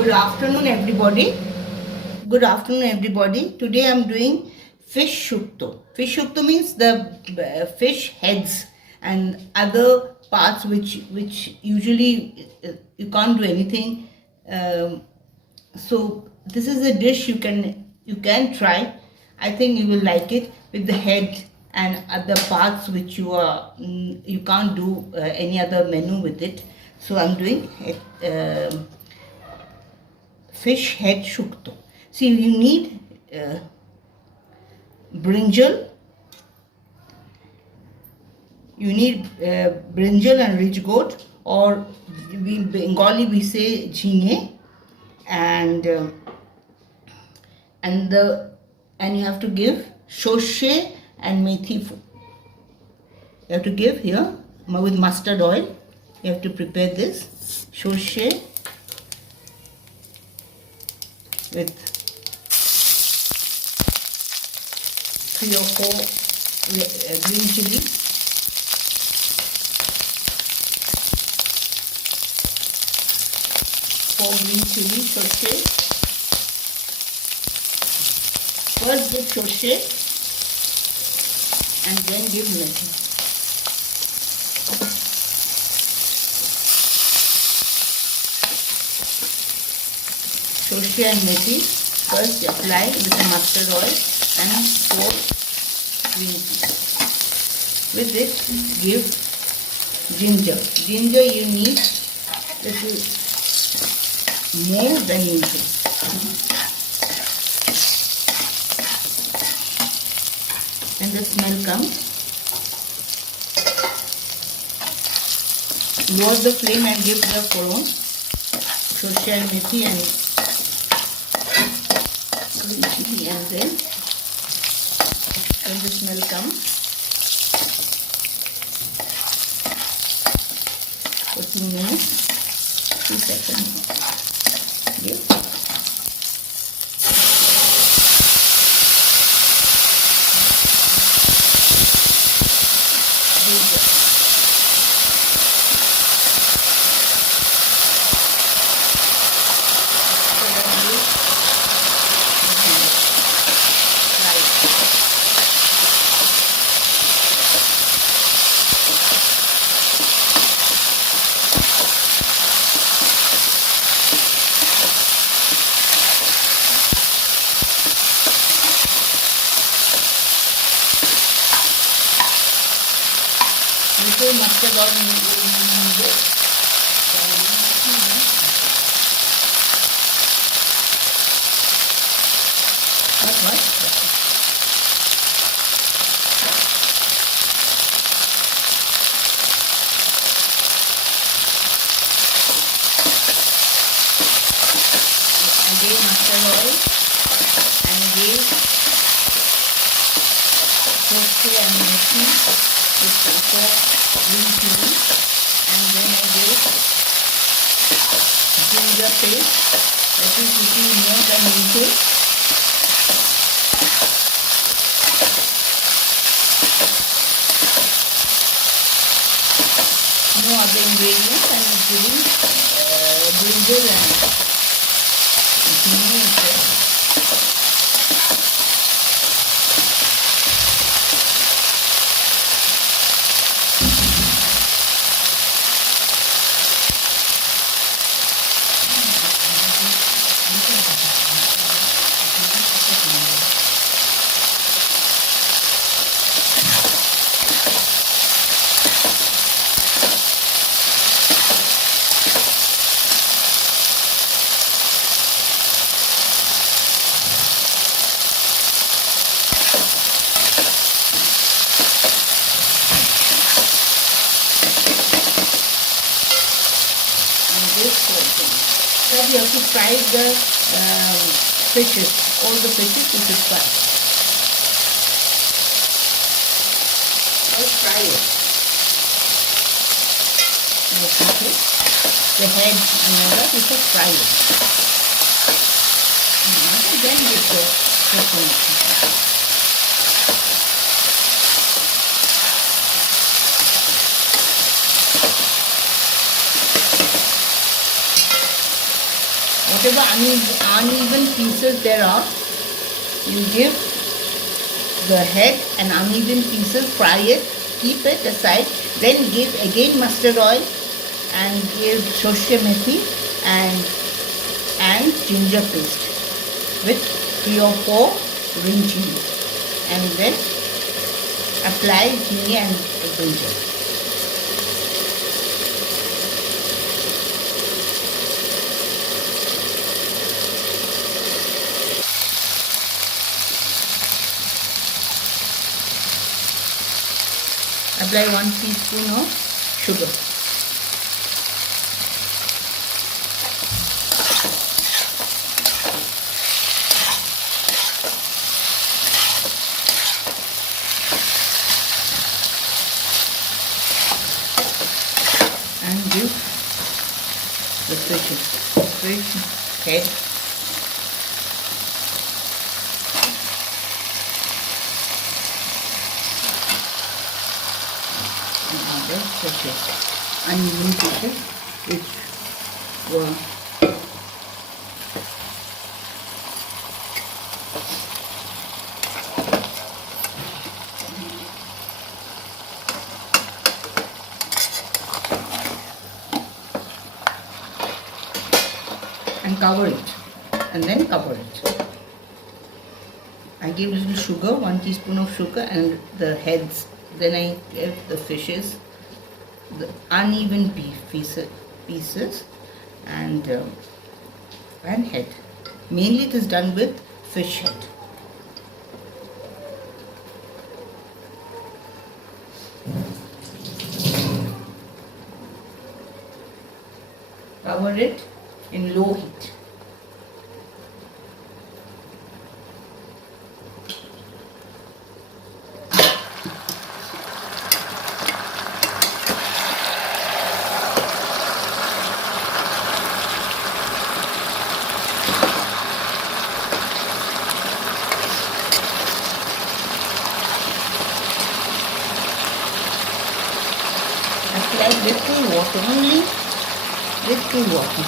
Good afternoon, everybody. Good afternoon, everybody. Today I'm doing fish shukto. Fish shukto means the fish heads and other parts which usually you can't do anything. So this is a dish you can try. I think you will like it with the head and other parts which you can't do any other menu with it. So I'm doing fish head shukto. See, you need brinjal. You need brinjal and ridge goat, or in Bengali we say jhinge, and you have to give chorchori and methi. You have to give here with mustard oil. You have to prepare this chorchori with 3 or 4 green chili, chorchori. First give chorchori and then give methi. Chorchori and methi first apply with the mustard oil and pour green tea. With it, give ginger. Ginger you need little more than usual. When the smell comes, lower the flame and give the foron, chorchori and methi and green chili, and then when the smell comes, for 2 minutes, 2 seconds. Okay. Little mustard oil needed. What? I gave mustard oil and gave chorchori and methi with also green chili, and then I gave ginger paste, that is little more than usual. No other ingredients, I am giving brinjal and ginger. That you have to fry the fishes, all the fishes you should fry. Let's fry it. Okay. The head and all that, you should fry it. And then with the coconut. whatever uneven pieces there are, you give the head and uneven pieces, fry it, keep it aside, then give again mustard oil and give chorchori methi and ginger paste with 3 or 4 green chilies, and then apply ghee and ginger. Apply 1 teaspoon of sugar. And give the fish head. Uneven pieces which were and cover it, and then cover it. I give little sugar, 1 teaspoon of sugar, and the heads. Then I give the fishes, the uneven pieces and head. Mainly it is done with fish head. Cover it in low heat. Apply little water, only little water.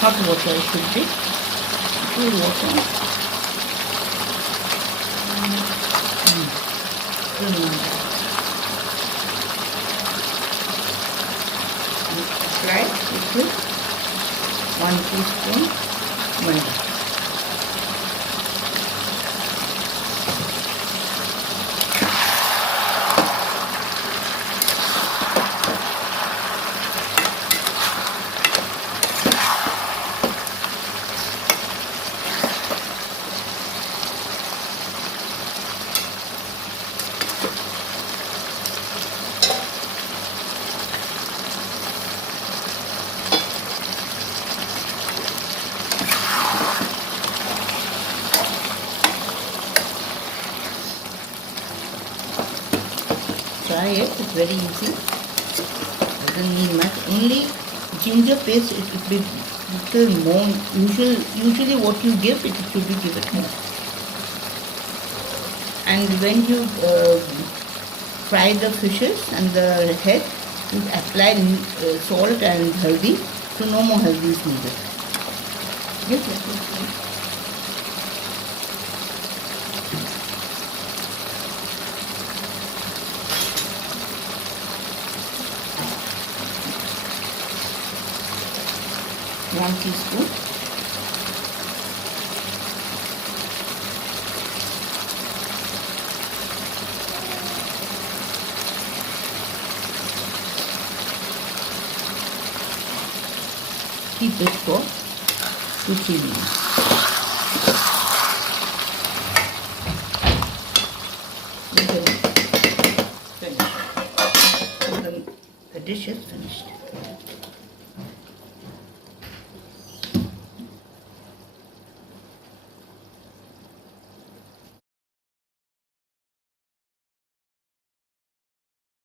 Hot water it should be. Little water. Apply little 1 teaspoon maida. Try it, it's very easy. Doesn't need much. Only ginger paste, it should be little more. Usually what you give, it should be given more. And when you fry the fishes and the head, you apply salt and haldi, so no more haldi is needed. Yes. 1 teaspoon. Keep it for 2-3 minutes. The dish is finished.